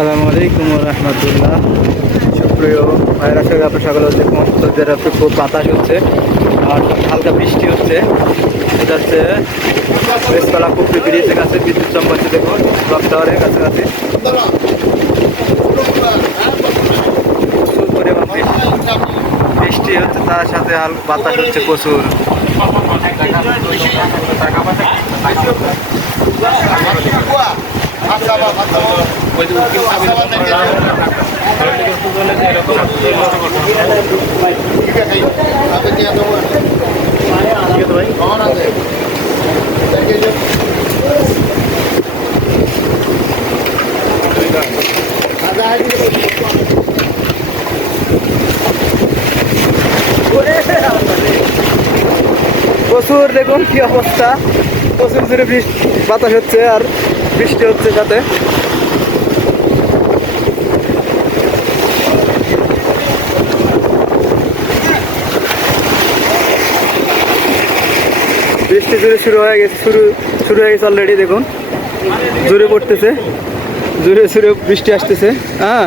আসসালামু আলাইকুম রহমতুল্লাহ। সুপ্রিয় ভাইরা, সঙ্গে আপনার সকলে দেখুন খুব বাতাস হচ্ছে আর হালকা বৃষ্টি হচ্ছে। এটা হচ্ছে বেসপালা পুকুরি ব্রিজের কাছে বিদ্যুৎ চমকাচ্ছে। দেখুন ক্লক টাওয়ারের কাছাকাছি প্রচুর পরিমাণ বৃষ্টি হচ্ছে, তার সাথে হালকা বাতাস হচ্ছে প্রচুর। প্রচুর দেখুন কি অবস্থা, প্রচুর জোরে বাতাস হচ্ছে আর বৃষ্টি হচ্ছে, যাতে বৃষ্টি জোরে শুরু হয়ে গেছে অলরেডি। দেখুন জোরে পড়তেছে, জোরে জোরে বৃষ্টি আসতেছে। হ্যাঁ